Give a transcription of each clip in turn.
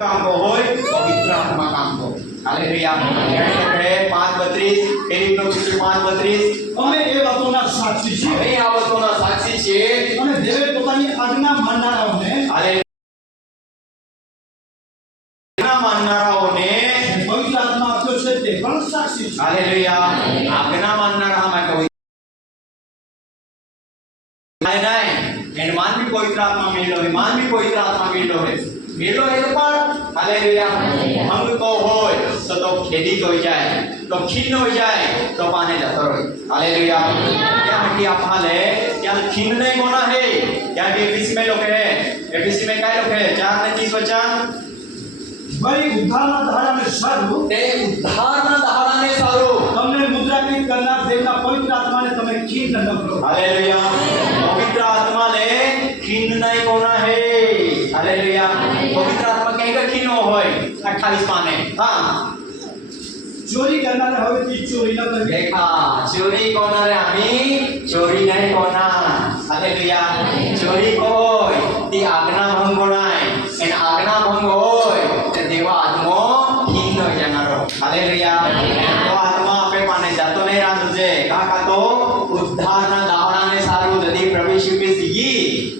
काम को होय पवित्र आत्मा काम को हालेलुया कहते 5:32 ફિલિપનો 5:32 અમે એ વાતોના સાક્ષી છીએ અમે આ વાતોના સાક્ષી છીએ અને દેવે પોતાની આજ્ઞા માનનારાઓને હાલેલુયા માનનારાઓને પવિત્ર આત્મા આપ્યો છે તે પણ સાક્ષી છે હાલેલુયા આજ્ઞા માનનારા માં કહું नहीं एंड मान भी पवित्र आत्मा मिलो है मान भी पवित्र आत्मा मिलो है पर हालेलुया हम को होय तो खेदित हो जाए तो खिन्न हो जाए तो पाने जाता रहे हालेलुया क्या हटी आप हाले क्या खिन्न नहीं होना है क्या एफएसी में लोग है एफएसी में काय लोग है 4:30 वचन भाई उद्धारना दहाड़ाने सारू ते उद्धारना दहाड़ाने सारू તમને મુદ્રાકિત કરનાર દેવના પવિત્ર આત્માને તમે ખીન ન કરો हालेलुया पवित्र आत्मा ने खिन्न नहीं होना है हालेलुया पवित्र आत्मा कहेगा खिन्न होय 28 माने हां चोरी करणारे हवेती चोरी न करवी देखा चोरी करणारे आम्ही चोरी नाही करणार हालेलुया चोरी होय ती आज्ञा भंग होणार आणि आज्ञा भंग होय तर देवा आत्मा खिन्न हो जाणार हालेलुया तो आत्मा आपे पाने जातो नाही राहत तुझे का का तो उद्धारना दाहडाने सारू यदि प्रवेश की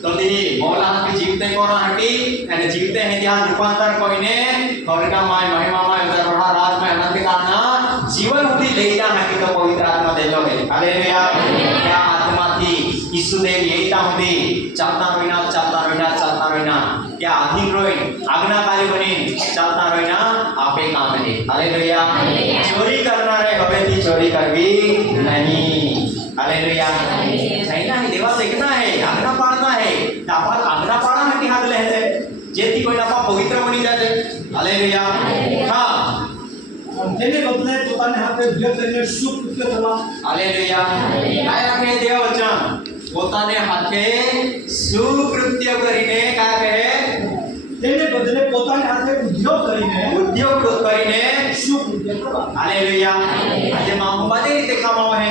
तो ती मौला की जीवते कोना हटी અને જીવતે હે ત્યાં રૂપાંતર કોઈને સ્વર્ગમાં મહિમામાં ઉતરવા રાજમાં અનંત કાળના જીવન સુધી લઈ જા હટી તો પવિત્ર આત્મા દેલો હે હાલેલુયા क्या आत्मा थी ઈસુદેવ એતા હતી ચાલતા રોઈના क्या अधीन रोई आज्ञाकारी बनी चालता रोईना आपे काम है हालेलुया चोरी करनारे हवेથી चोरी करवी नहीं हालेलुया सहीना है देवा देखना है आज्ञा पाळना है आपण आज्ञा पाळण्यासाठी हात लेते जेથી કોઈ આપા પવિત્ર બની જાય હાલેલુયા હા તેને બદલે પોતાને હાથે ભેટ કરીને શુભ કૃત્ય કરવા હાલેલુયા काय કહે દેવ વચન પોતાને હાથે સુકૃત્ય કરીને काय કહે તેને બદલે પોતાને હાથે ઉદ્યોગ કરીને શુભ કૃત્ય કરવા हालेलुया આજે મામબાદે રીતે કમાવા હે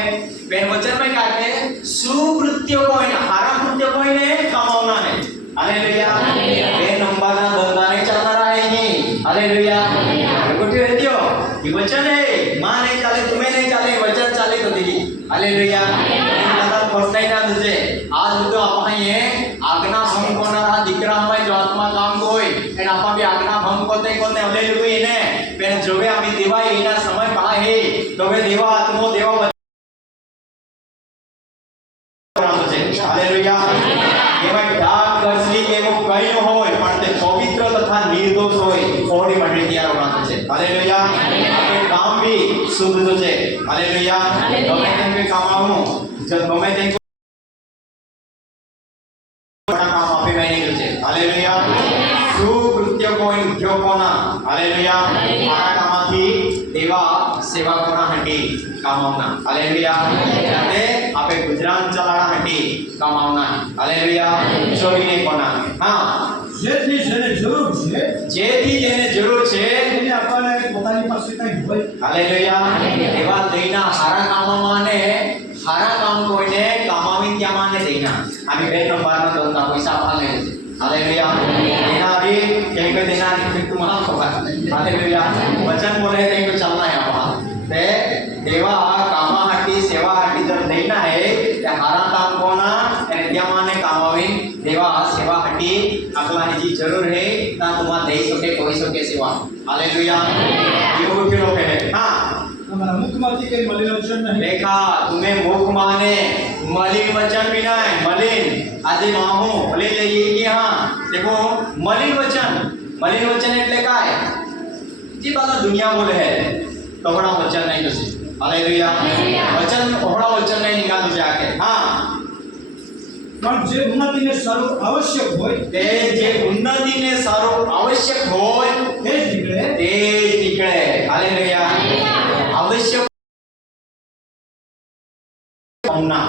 બેન વચન में क्या है सुकृत्य कोઈને हारा कृत्य कोઈને कमावना है हालेलुया બેન અંબાના ધંધા નહીં ચાલનારા है ही हालेलुया गोटी रहतियो ये वचन है मां नहीं चाले तुम्हें नहीं चाले वचन चाले तो दी हालेलुया दादा फर्स्ट नहीं ना तुझे आज तो आपण ये आज्ञा भंग करणारा દીકરા અમાય જો આત્મા કામ હોય અને આપા બી आज्ञा भंग करते हालेलुया ने बेन जोवे आम्ही देवा येना समय पहा है तोवे देवा आत्मो देवा हालेलुया केवळ डाग कसली केवळ कई होय पण ते पवित्र तथा निर्दोष होय कोणी मंडळी तयार होणार છે हालेलुया આપણે કામ બી શુદ્ધ છે हालेलुया ગમે તેમ કે કામવાનું જબ ગમે તેમ બડા કામ આપે મેની છે हालेलुया સુકૃત્ય કોઈ ઉદ્યોગ કોના हालेलुया મારા કામથી દેવા સેવા કોના હટી કામવના हालेलुया એટલે આપે ગુજરાત ચલાવવા હટી કામવના हालेलुया ચોરી નહીં કોના હા જેથી જેને જરૂર છે તેને આપણને પોતાની પાસે કંઈ હોય हालेलुया એવા દઈના હારા કામમાંને હારા કામ કોઈને કામાવી ત્યાંમાંને દઈના આમી બે નંબરના દોના પૈસા આપવાને છે हालेलुया देनारी कहीं पे देनारी फिर तुम्हारा खबर हालेलुया वचन बोले कहीं पे चलना है आपा ते देवा कामा हटी सेवा हटी जब देना है ते हारा काम कोना અને ત્યાં માને કામાવીન દેવા સેવા હટી આપલાની जी જરૂર है ता तुम्हा दे सके कोई सके सेवा हालेलुया ये वो क्यों है हां તમારા મુખમાંથી કંઈ મલિન વચન નહીં देखा तुम्हें मुख माने मलिन वचन भी नहीं मलिन आदि माहू मलिन ले ये हां देखो मलिन वचन એટલે काय जी बाला दुनिया बोले है तोहड़ा वचन नहीं तो हालेलुया वचन ओहड़ा वचन नहीं निकाल जाके हां પણ જે ઉન્નતિને સારું આવશ્યક હોય તે જે ઉન્નતિને સારું આવશ્યક હોય તે જ નીકળે હાલેલુયા आवश्यक होना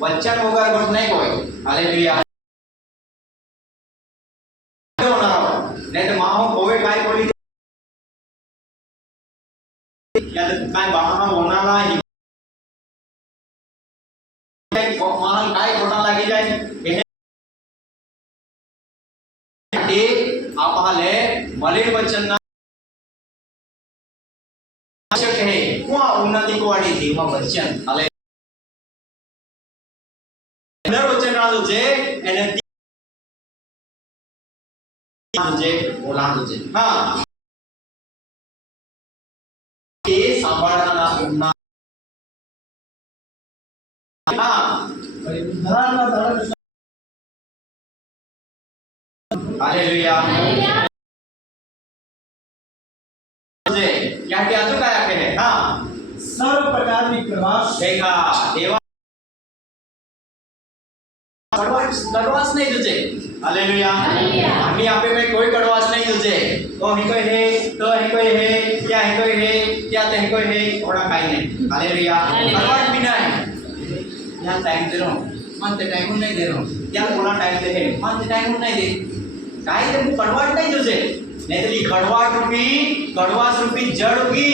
वचन वगैरह कुछ नहीं कोई हालेलुया नहीं तो माहो कोवे काय बोली या तो काय बहाना होना नाही महाल काय कोणा लागी जाय आप हाले મલિન વચનના કહે કોણ ઉન્નતિ કોવાડી દેવા વચન હાલે અંદર વચન રાજો છે એને જે ઓલાંડો છે હા એ સાંભળવાના ઉન્ના હા ઉદ્ધારના દાડા हालेलुया जे क्या क्या तो क्या कहते हैं हाँ सर्व प्रकार की प्रवास देखा देवा कड़वास नहीं तुझे हालेलुया हमें यहाँ पे में कोई कड़वास नहीं तुझे तो ही कोई है तो ही कोई है क्या ही कोई है क्या तो ही कोई है थोड़ा काई नहीं हालेलुया कड़वास भी नहीं यहाँ टाइम दे रहा हूँ मन ते टाइम नहीं दे रहा हूँ क्या थोड़ा टाइम दे है मन ते टाइम नहीं दे काय ते कड़वाट नहीं तुझे नहीं तो कड़वाट रूपी कड़वास रूपी जड़ होगी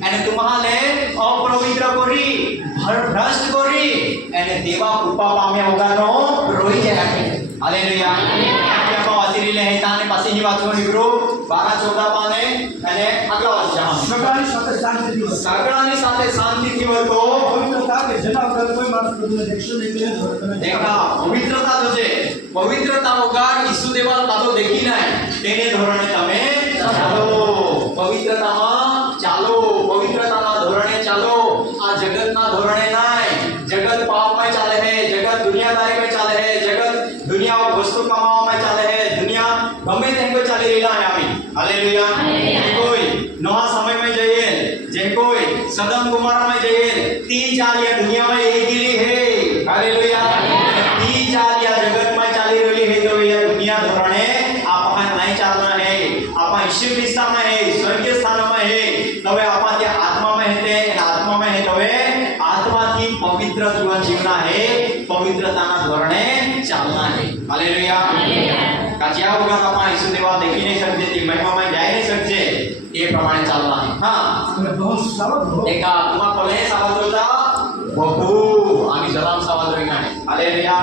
एने तुम्हारे अपवित्र कोरी भ्रष्ट कोरी एने देवा कृपा पाम्या होगा तो रोई जाएगा हालेलुया क्या वासिरी ले ताने पासी ही वाचो निगरो 12-14 पाने एने આગલા વાંચ જાઓ સગળાની સાથે શાંતિ દિવસ સગળાની સાથે શાંતિ દિવસ તો પવિત્રતા કે જેના વગર કોઈ માણસ પ્રભુને દેખશે નહીં તેને देखा पवित्रता तुझे पवित्रता वगैर ईसु देवा कादो देखी ना तेने धोरणे तमे चालो पवित्रताમાં ચાલો પવિત્રતાના ધોરણે ચાલો આ જગતના ધોરણે નહીં જગત પાપમાં ચાલે છે જગત દુનિયાદારીમાં ચાલે છે જગત દુનિયા વસ્તુ કમાવામાં ચાલે છે દુનિયા ગમે તેમ કોઈ ચાલી રહેલા છે આમી હાલેલુયા કોઈ નવા સમયમાં જઈએ જે કોઈ સદમ કુમારમાં જઈએ તી ચાલ્યા દુનિયામાં એક ગીરી છે હાલેલુયા ती चालिया जगत में चाली रही है तो ये दुनिया धोरणे आपा नहीं चलना है आपा ईश्वर निष्ठा में है स्वर्गीय स्थान में है तबे आपा ते आत्मा में है आत्मा में है तबे आत्मा की पवित्र जीवन जीवना है पवित्रता ना धोरणे चलना है हालेलुया काजिया वगैरह आपा ईश्वर देवा देखी नहीं सकते थी महिमा में जाए नहीं सकते ये प्रमाणे चलना है हां बहुत सावध हो देखा तुम्हारा पहले सावध होता बहु आम्ही जलाम सावध रहिना है हालेलुया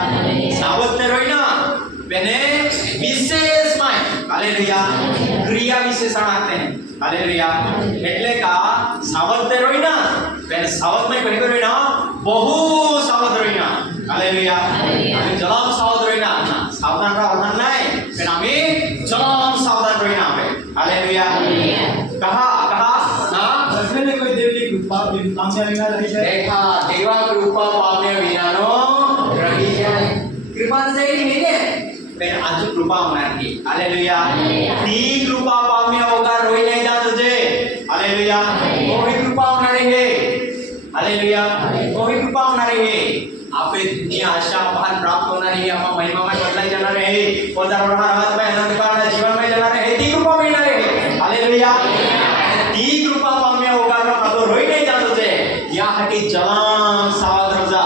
सावध ते रहिना बेने विशेष में हालेलुया क्रिया विशेषण आते हैं हालेलुया એટલે કા સાવધ તે રહિના બેને સાવધ में કઈ રહિના बहु सावध रहिना हालेलुया आम्ही जलाम सावध रहिना सावधान रहना नहीं पण आम्ही जलाम सावधान रहिना आपे हालेलुया कहा कहा ना દર્શને કોઈ દેવની કૃપા પામ્યા વિના રહી જાય देखा देवा कृपा पाम्या विनानो रही जाए कृपा तो जाएगी नहीं ने पर आज कृपा होणार की हालेलुया ती कृपा पाम्या होगा रोई नहीं जा तुझे हालेलुया कोई कृपा होणार है हालेलुया कोई कृपा होणार है आपे दुनिया आशा महान प्राप्त होणार है आपा महिमा में बदलाई जाणार है पदारोहण राहत में आनंद पाना जीवन में जाणार है ती कृपा मिळणार है हालेलुया ती कृपा पाम्या होगा तो रोई नहीं जा तुझे यासाठी जलाम सावध रजा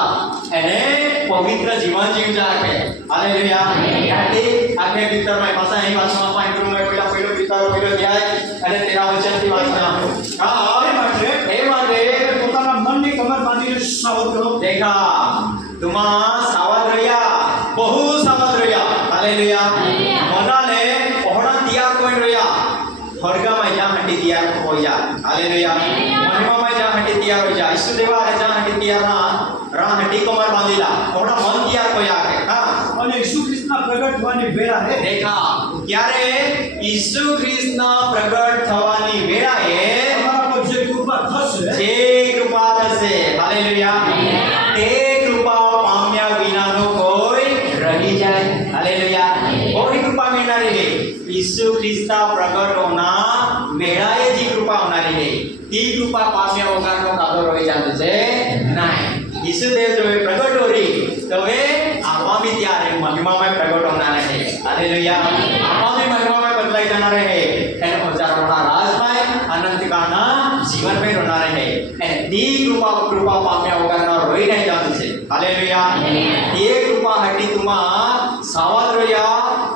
એને પવિત્ર જીવન જીવ જાકે હાલેલુયા यासाठी આખે ભીતરમાં પાછા અહીં વાંચવા પાંચ રૂમમાં પેલા પેલો ભીતરો પેલો ધ્યાય અને તેરા વચનથી વાંચવા હા એ માટે પોતાના મનની કમર બાંધીને સાવધ રહો देखा तुमा सावध रहिया बहु सावध रहिया हालेलुया मनाले ओहणा तैयार कोई रहिया स्वर्गा में जा हटी तैयार हो जा हालेलुया महिमा में जा हटी तैयार हो जा ईश्वर देवा रे जा हटी तैयार रा हटी कमर बांधीला थोड़ा मन तैयार हो जा के हां અને ઈસુ ખ્રિસ્તના પ્રગટ થવાની વેળા છે देखा क्यारे ईसु ख्रिस्तना प्रगट थवानी वेळाए તમારા પર જે કૃપા થશે જે કૃપા થશે હાલેલુયા તે કૃપા પામ્યા વિનાનો કોઈ રહી જાય હાલેલુયા કોઈ કૃપા मिळणारी आहे ईसु ख्रिस्ता प्रगट होना वेळाए जी कृपा होणारी आहे ती कृपा पाम्या वगरनो कादो रही जातो છે नाही ईसु देव जो प्रगट होरी तवे आपा भी त्यारे महिमा में प्रगट होणार आहे हालेलुया आपा भी महिमा में बदलाई जाणार आहे અને હજારોના રાજમાં અનંતકાળના જીવન में રહેનાર आहे અને ती कृपा पाम्या वगरनो रोई नाही जातो છે हालेलुया તે कृपा हटी तुम्हा सावध રહ્યા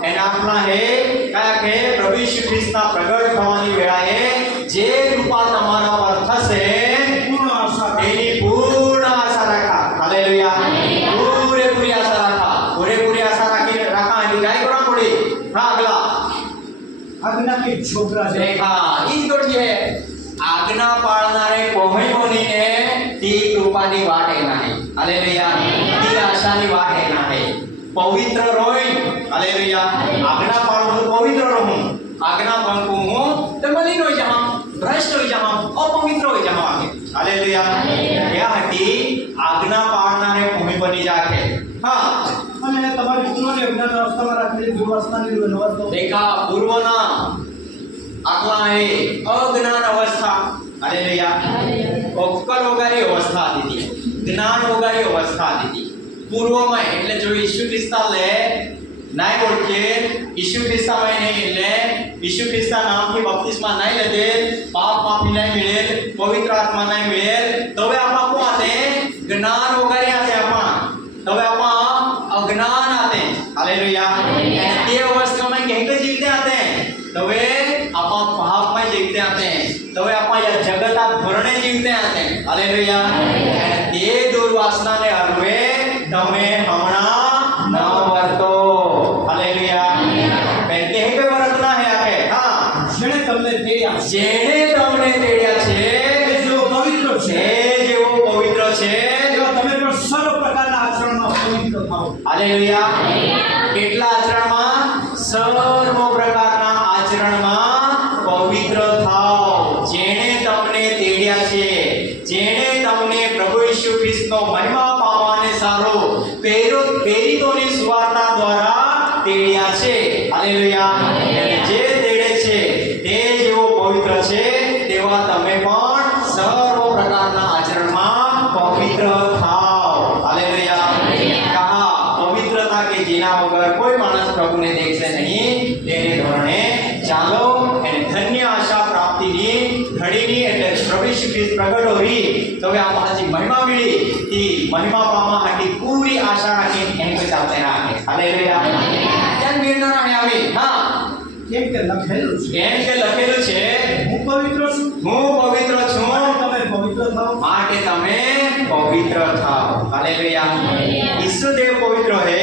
એના આપણા હે કયા કે પ્રભુ ઈસુ ખ્રિસ્તના પ્રગટ થવાની વેળાએ જે કૃપા તમારા પર થશે પૂર્ણ આશા એની પૂર્ણ આશા રાખા હાલેલુયા પૂરેપૂરી આશા રાખા પૂરેપૂરી આશા રાખી રાખા એની काय કરવા પડી હા આગલા આજ્ઞા કે જોગ છોકરા છે. देखा ઈ જ ગોઠવી है આજ્ઞા પાળનારે કોઈ બોલીને તી કૃપાની વાટ એના હે હાલેલુયા તી આશાની વાટ એના હે પવિત્ર રોય હાલેલુયા આજ્ઞા પાળું પવિત્ર રહું આજ્ઞા ભંગું હું તો મલિન હોઈ જાઉં ભ્રષ્ટ હોઈ જાઉં અપવિત્ર હોઈ જાઉં આગે હાલેલુયા यासाठी આજ્ઞા પાળનારે કોઈ બની જાકે હા અને તમારા મિત્રોને અજ્ઞાન અવસ્થામાં રાખેલી દુર્વાસનાની નવરતો. देखा पूर्वना आत्मा है अज्ञान अवस्था हालेलुया अक्कल वगैरह अवस्था आती थी ज्ञान वगैरह अवस्था आती थी पूर्व में એટલે જો ઈસુ ખ્રિસ્તા લે નાય ઓળખે ઈસુ ખ્રિસ્તા માં નહીં એટલે ઈસુ ખ્રિસ્તા નામથી બપ્તિસ્મા નહીં લેતે પાપ માફી નહીં મળે પવિત્ર આત્મા નહીં મળે તવે આપા કો આતે જ્ઞાન વગેરે આતે આપા तब आप अज्ञान आते हैं हालेलुया ये अवस्था में कहीं पे जीवते आते हैं तवे आप पाप में जीवते आते हैं तवे आप यह जगत आप धोरणे जीवते आते हैं हालेलुया ये दुर्वासना ने हरवे तमे हमणा न वर्तो हालेलुया कहते हैं पे वर्तना है आके हां જેણે તમને તેડ્યા जेने तमने तेड़्या छे એ જેવો પવિત્ર છે जेवो पवित्र छे એવા તમે પણ સર્વ પ્રકારના આચરણમાં પવિત્ર થાઓ. હાલેલુયા કેટલા આચરણમાં સર્વ પ્રકારના આચરણમાં પવિત્ર થાઓ જેણે તમને તેડ્યા છે જેણે તમને પ્રભુ ઈસુ ખ્રિસ્તનો મહિમા પામવાને સારો પ્રેરિતોની સુવાર્તા દ્વારા તેડ્યા છે હાલેલુયા અને જે તેડે છે તે જેવો પવિત્ર છે તેવા તમે પણ સર્વ પ્રકારના આચરણમાં પવિત્ર થાઓ હાલેલુયા कहा पवित्रता के जीना वगर कोई मानस प्रभु ने देखसे नहीं तेरे धोरणे चालो અને ધન્ય આશા પ્રાપ્તિની ઘડીની એટલે પ્રભુ ઈસુ ખ્રિસ્ત પ્રગટ હોરી તો આ મહાજી મહિમા મિલી તી મહિમા પામા હાટી પૂરી આશા રાખી એને કોઈ ચાલતે રાખે હાલેલુયા કેમ મિળના રહે આવી હા કેમ કે લખેલું છે કેમ કે લખેલું છે હું પવિત્ર છું હું પવિત્ર છું તમે પવિત્ર થાઓ. માટે તમે પવિત્ર થાओ हालेलुया ईश्वर देव पवित्र है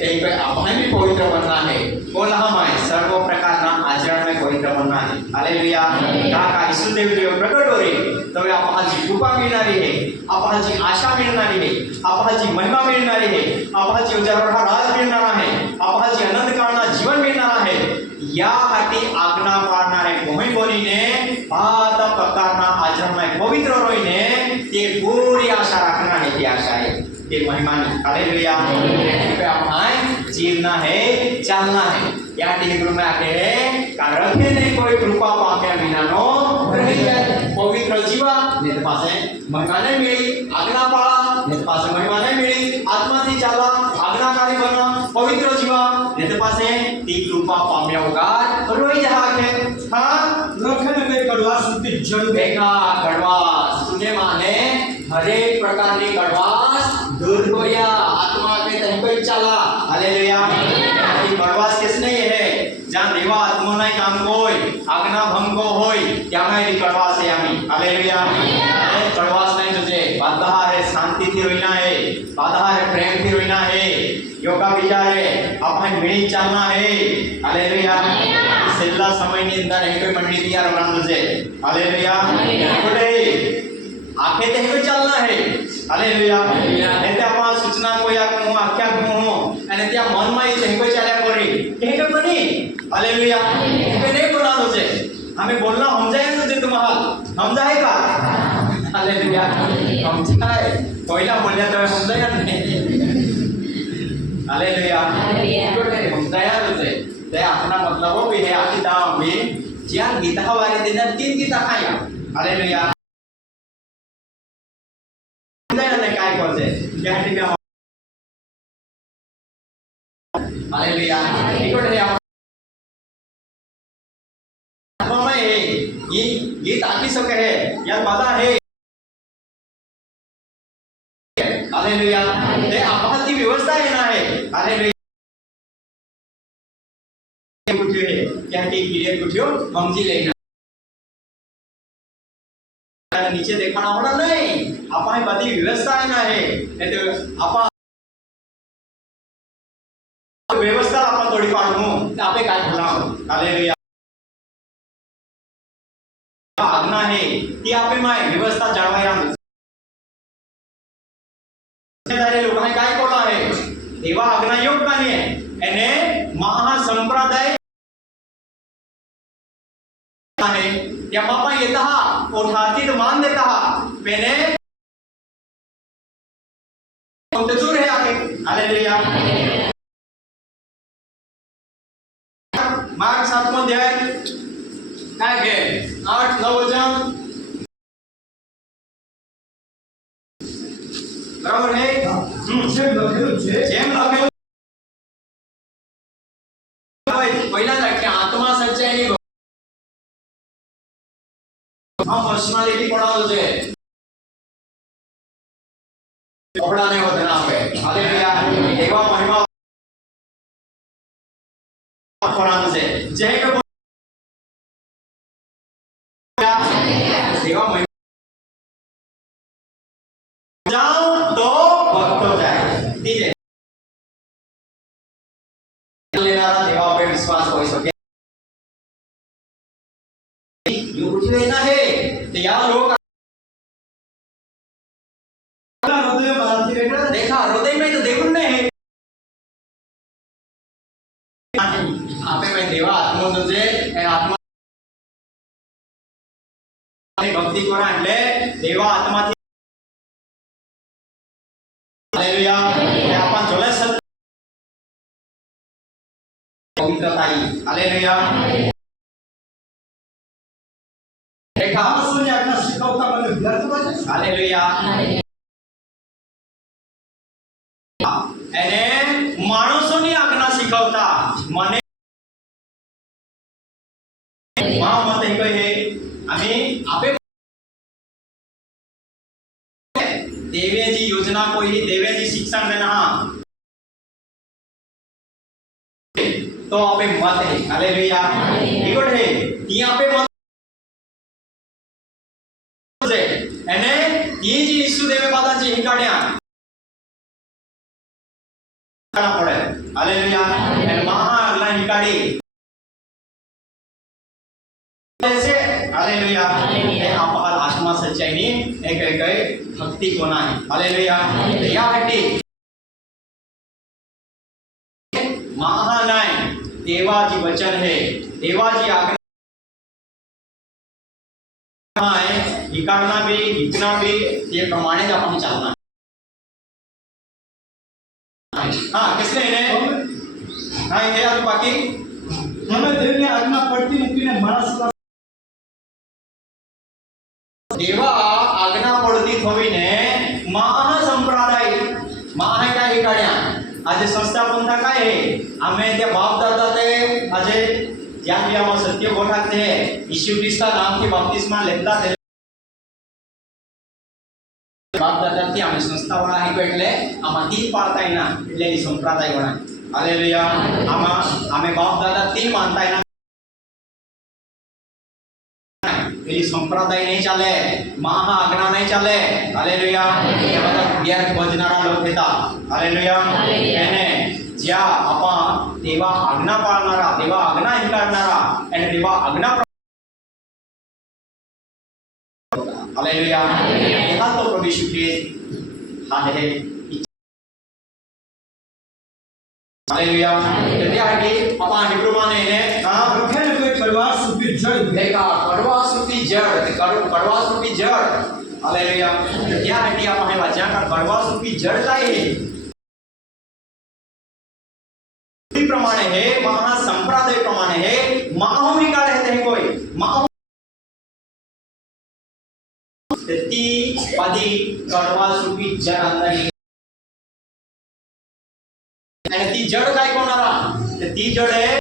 तेरी पे अपने भी पवित्र बनना है बोला हमें सर्व प्रकार ना आचरण में पवित्र बनना है हालेलुया का ईश्वर देव जो प्रकट हो रही तो वे आपहाजी कृपा मिळणारी है आपहाजी आशा मिळणारी है आपहाजी महिमा मिळणारी है आपहाजी उजाडा राज मिळणार आहे आपहाजी अनंत काळना जीवन मिळणार आहे यासाठी आज्ञा पाळणारे कोणी बोलीने पाच प्रकारना आचरण में पवित्र रोईने ते पूरी आशा रखना है ती आशा है ते महिमानी हालेलुया पे आपण जीवना है चलना है या टीग्र में आके का रखे ने कोई कृपा पाम्या विनानो रही जाए पवित्र जीवा ने पासे महिमा नहीं मिली आज्ञा पाळा ने पासे महिमा नहीं मिली आत्मा थी चाला आज्ञाकारी बना पवित्र जीवा ने पासे ती कृपा पाम्या वगर रोई जहा के हां લખેને બે કડવા સુધી જળ देखा कड़वास सुने माने हर एक प्रकार की कड़वास दूर होया आत्मा के तन कोई चला हालेलुया ये कड़वास किसने ये है जहां देवा आत्मा ना काम कोई आज्ञा भंग को होय त्या में ये कड़वास है आमी हालेलुया ये कड़वास नहीं तुझे बाधा है शांति थी रोइना है बाधा है प्रेम थी रोइना है योगा विचारे अपन मिली चलना है हालेलुया છેલ્લા સમયની અંદર એક મંડળી તૈયાર બનાવવાનું છે હાલેલુયા બોલે આખે તે કોઈ ચાલના હે હાલેલુયા ને તે આપા સૂચના કોઈ આ હું આખ્યા હું અને ત્યાં મનમાં એ તે કોઈ ચાલ્યા કરી કે કે બની હાલેલુયા કે નહીં બોલાનો છે हमें बोलना समझाए तो जे तुम्हारा समझाए का हालेलुया समझाए कोईला बोलया तो समझाया नहीं हालेलुया तो समझाया तो છે તે આપના મતલબો भी है आखी दाम में ज्या गीता वाले दिन 3 गीता खाया हालेलुया સમજાય ને કાઈ કરશે ત્યાંથી બે हालेलुया इकोटे हमें ये गीत आखी सके है या पता है हालेलुया ते आपकी व्यवस्था है ना है हालेलुया कुछ है क्या कि क्लियर कुछ हो समझी लेना नीचे देखना होना नहीं आपा बड़ी व्यवस्था है ना है तो आपा व्यवस्था आपा थोड़ी पाडू आपे काय बोलाव हालेलुया આજ્ઞા હે ती आपे माय व्यवस्था जाळवाय राहतो તારે લોકોને काय બોલા હે એવા આજ્ઞા યોગ કાની હે એને महासंप्रदाय आहे त्या बापा येता हा ओठातीत मान देता हा पेने दूर है आगे हालेलुया मार्ग 7 अध्याय काय घे 8 9 वचन बरोबर है જેમ લખેલું છે જેમ લખેલું पहिला की आत्मा सच्चाई हम पर्सनालिटी पढ़ाओ છે કપડાને વધના આપે હાલેલુયા એવા મહિમા પરાનું છે જય કે એવા મહિમા જાઓ તો ભક્તો જાય દીજે લેનારા દેવા પર વિશ્વાસ હોઈ શકે यो कुछ लेना है तो यार लोग હૃદય બહારથી બેઠા देखा हृदय में तो देवुण ने है आपे में देवा आत्मा जो છે એ આત્મા ભક્તિ કોરા એટલે દેવા આત્માથી હાલેલુયા એ આપણ જોલે સત પવિત્રતાઈ હાલેલુયા देखा માણસોની આજ્ઞા શીખવતા મને વ્યર્થ બને हालेलुया એને માણસોની આજ્ઞા શીખવતા મને માં મતે કહે અમે આપે देवेजी योजना कोई देवेजी शिक्षण देना तो आपे मत है हालेलुया बिगड़ है यहाँ पे मत એને એ જ ઈસુદેવે બાદાજી હિકાડ્યા પડે હાલેલુયા એને મહા આગલા હિકાડી છે હાલેલુયા એ આપા આત્મા સચ્ચાઈની એક એક ભક્તિ કોના है हालेलुया या हटी महानाय देवाजी वचन है देवाजी आज्ञा है हिकारना भी हिकना भी ये प्रमाणे ज आपण चालना हां किसने इन्हें हां ये आज बाकी તમે દેવની આજ્ઞા પડતી મૂકીને માણસના देवा आज्ञा पडती थवीने महासंप्रदाय महा काय हिकाड्या आज संस्था पंथा काय है आम्ही त्या बाप दादा ते आज ज्या बियामा सत्य गोठात ते यीशु ख्रिस्ता नाम की बपतिस्मा लेता ते बाप दादा ती आम्ही संस्था वाला आहे એટલે આમાં તી પાડતા ના એટલે એ સંપ્રદાય ગણાય હાલેલુયા આમાં આમે બાપ દાदा ती માનતા ના એ સંપ્રદાય નહીં ચાલે મહા આજ્ઞા નહીં ચાલે હાલેલુયા એ બધા વ્યર્થ ભજનારા લોક હતા હાલેલુયા એને જ્યાં આપા દેવા આજ્ઞા પાળનારા દેવા આજ્ઞા હિકારનારા એને દેવા આજ્ઞા हालेलुया एका तो प्रभु यीशु ख्रिस्त हाले हालेलुया त्या हटी अपा हिब्रू माने ने વૃક્ષને કોઈ કડવાશ રૂપી જળ देखा कड़वास रूपी जड़ कड़वास रूपी जड़ हालेलुया त्या हटी अपा हे वाचा का कड़वास रूपी जड़ काय है प्रमाणे है महा संप्रदाय प्रमाणे है माहो निकाले है कोई माहो ती पदी कड़वास रूपी जड़ अंदर आणि ती जड़ काय कोणाला ती जड़ है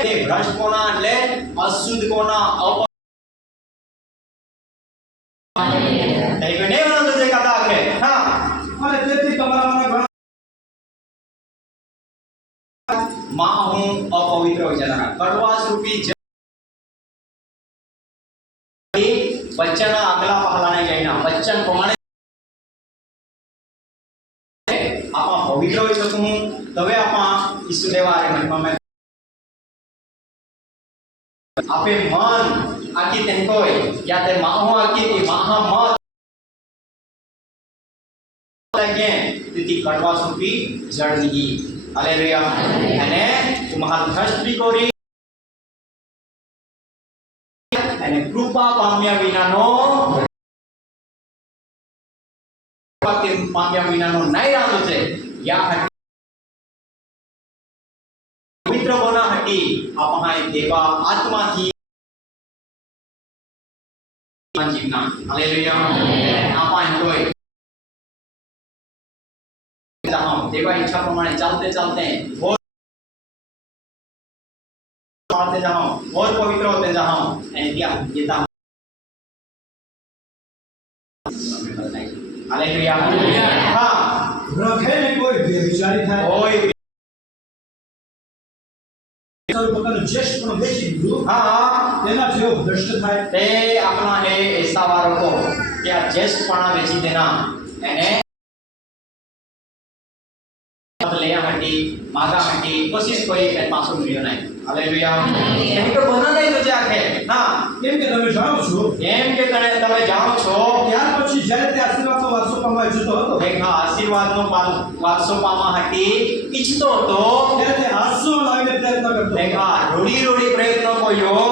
भ्रष्ट कोणा એટલે અશુદ્ધ કોના નહીં કોને વાંધો છે કદા આખે હા અને તેથી તમારામાંના ઘણા માં હું અપવિત્ર હોય જરા કડવાસ રૂપી બચ્ચાના આગલા પહલા નહીં જઈના બચ્ચન પ્રમાણે આપા પવિત્ર હોઈ શકું તવે આપા ઈસુ દેવા રે મનમાં આપે મન આકી તેન કોઈ યા તે માહો આકી તે માહા મત લાગે તિતિ કડવા સુપી જળ નીગી હાલેલુયા અને તુમ્હાર કષ્ટ ભી કોરી અને કૃપા પામ્યા વિનાનો પામ્યા વિનાનો નહીં રાંધો છે યા પવિત્ર બના હટી આપહાય દેવા આત્માથી જીવના હાલેલુયા આપા કોઈ देवा इच्छा प्रमाणे चलते चलते और मारते जाओ और पवित्र होते जाओ एंड क्या गीता हालेलुया हाँ રખે ને કોઈ વ્યભિચારી થાય कोई પોતાનું જ્યેષ્ઠ પણ વેચી દીધું हाँ તેના જેવો ભ્રષ્ટ થાય ते अपना है ऐसा वारों को क्या ज्येष्ठ पना बेची देना एने ले हटी मागा हटी कोशिश कोई के पासो मिलियो नहीं हालेलुया केम के बना नहीं तो जाके हां કેમ કે તમે જાણો છો કેમ કે તમે જાણો છો ત્યાર પછી જ્યારે તે આશીર્વાદનો વારસો પામવા ઈચ્છતો હતો देखा आशीर्वादનો વારસો પામવા હટી ઈચ્છતો હતો ત્યારે તે હાસ્યો લાવીને પ્રયત્ન કરતો देखा રોડી રોડી પ્રયત્ન કર્યો